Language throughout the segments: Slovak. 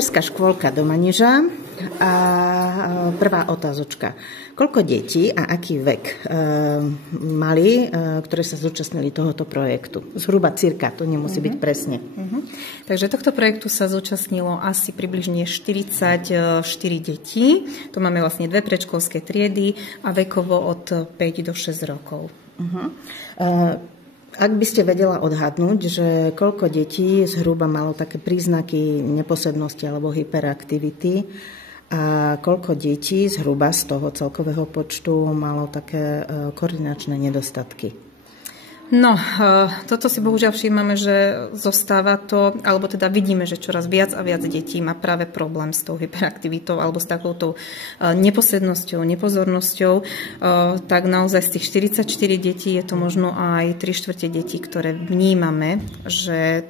Škôlka do Maniža a prvá otázočka. Koľko detí a aký vek mali, ktoré sa zúčastnili tohoto projektu? Zhruba cirka, to nemusí byť presne. Takže tohto projektu sa zúčastnilo asi približne 44 detí. Tu máme vlastne 2 predškolské triedy a vekovo od 5 do 6 rokov. Ak by ste vedela odhadnúť, že koľko detí zhruba malo také príznaky neposlednosti alebo hyperaktivity a koľko detí zhruba z toho celkového počtu malo také koordinačné nedostatky? No, toto si bohužiaľ všímame, že zostáva to, alebo teda vidíme, že čoraz viac a viac detí má práve problém s tou hyperaktivitou alebo s takouto neposlednosťou, nepozornosťou. Tak naozaj z tých 44 detí je to možno aj 3/4 detí, ktoré vnímame, že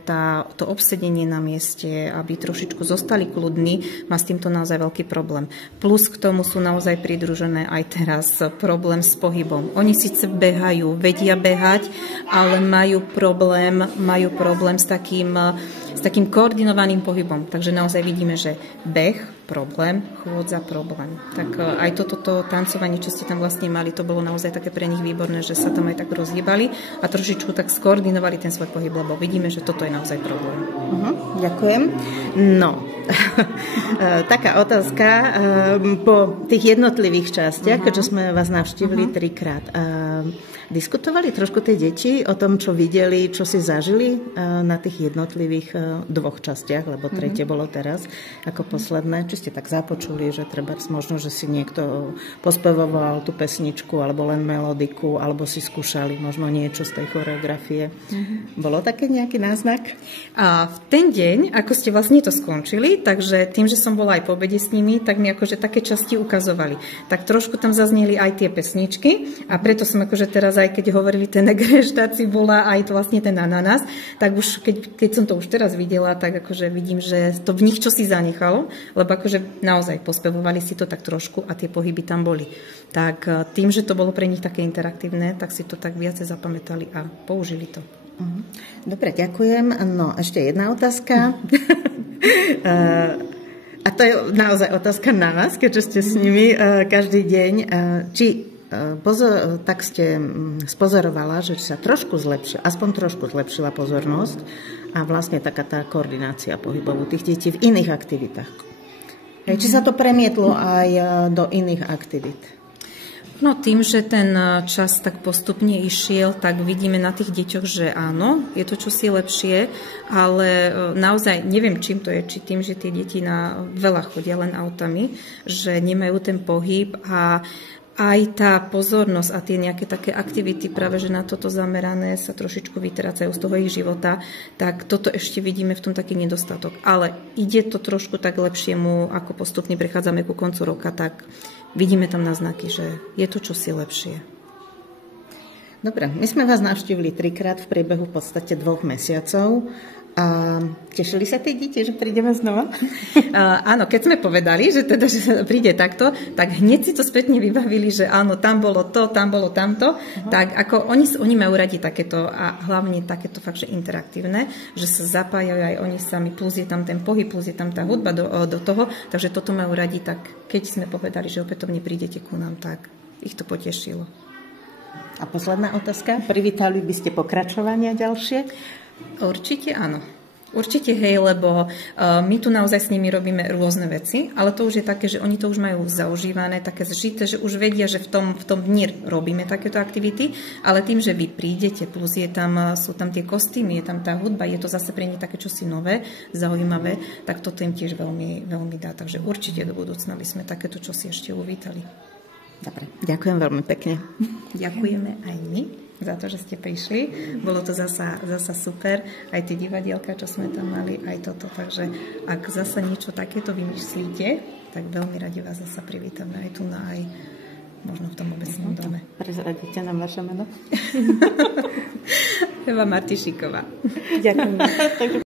to obsedenie na mieste, aby trošičku zostali kľudní, má s týmto naozaj veľký problém. Plus k tomu sú naozaj pridružené aj teraz problém s pohybom. Oni síce behajú, vedia behať, ale majú problém s takým koordinovaným pohybom. Takže naozaj vidíme, že beh, problém, chôdza, problém. Tak aj toto tancovanie, čo ste tam vlastne mali, to bolo naozaj také pre nich výborné, že sa tam aj tak rozhýbali a trošičku tak skoordinovali ten svoj pohyb, lebo vidíme, že toto je naozaj problém. Ďakujem. No, taká otázka po tých jednotlivých častiach, keďže sme vás navštívili 3-krát. Diskutovali trošku tie deti o tom, čo videli, čo si zažili na tých jednotlivých 2 častiach, lebo tretie bolo teraz ako posledné. Či ste tak započuli, že treba možno, že si niekto pospevoval tú pesničku alebo len melodiku, alebo si skúšali možno niečo z tej choreografie. Bolo také nejaký náznak? A v ten deň, ako ste vlastne to skončili, takže tým, že som bola aj po obede s nimi, tak mi akože také časti ukazovali. Tak trošku tam zazneli aj tie pesničky a preto som akože teraz aj keď hovorili ten negreštáci bola aj to vlastne ten ananas, tak už keď som to už teraz videla, tak akože vidím, že to v nich čosi zanechalo, lebo akože naozaj pospevovali si to tak trošku a tie pohyby tam boli. Tak tým, že to bolo pre nich také interaktívne, tak si to tak viacej zapamätali a použili to. Dobre, ďakujem. No, ešte jedna otázka. A to je naozaj otázka na vás, keďže ste s nimi každý deň. Tak ste spozorovala, že sa aspoň trošku zlepšila pozornosť a vlastne taká tá koordinácia pohybovú tých detí v iných aktivitách. Či sa to premietlo aj do iných aktivít? No tým, že ten čas tak postupne išiel, tak vidíme na tých deťoch, že áno, je to čosi lepšie, ale naozaj neviem, čím to je, či tým, že tie deti veľa chodia len autami, že nemajú ten pohyb a aj tá pozornosť a tie nejaké také aktivity práve, že na toto zamerané sa trošičku vytrácajú z toho ich života, tak toto ešte vidíme v tom taký nedostatok. Ale ide to trošku tak lepšiemu, ako postupne prechádzame ku koncu roka, tak vidíme tam náznaky, že je to čosi lepšie. Dobre, my sme vás navštívili 3-krát v priebehu v podstate 2 mesiacov. A tešili sa tie deti, že prídeme znova? Áno, keď sme povedali, že sa príde takto, tak hneď si to spätne vybavili, že áno, tam bolo to, tam bolo tamto. Tak ako oni majú radi takéto a hlavne takéto fakt, že interaktívne, že sa zapájajú aj oni sami, plus je tam ten pohyb, plus je tam tá hudba do toho, takže toto majú radi, tak keď sme povedali, že opätovne prídete ku nám, tak ich to potešilo. A posledná otázka, privítali by ste pokračovania ďalšie? Určite áno. Určite hej, lebo my tu naozaj s nimi robíme rôzne veci, ale to už je také, že oni to už majú zaužívané, také zžité, že už vedia, že v tom dni robíme takéto aktivity, ale tým, že vy prídete, plus sú tam tie kostýmy, je tam tá hudba, je to zase pre nich také čosi nové, zaujímavé, tak toto im tiež veľmi, veľmi dá. Takže určite do budúcna by sme takéto čosi ešte uvítali. Dobre, ďakujem veľmi pekne. Ďakujeme aj my za to, že ste prišli. Bolo to zasa super. Aj tie divadielka, čo sme tam mali, aj toto. Takže ak zasa niečo takéto vymyslíte, tak veľmi radi vás zasa privítame aj tu aj možno v tom obecnom dome. Prezradíte nám vaše meno? Eva Martišíková. Ďakujem.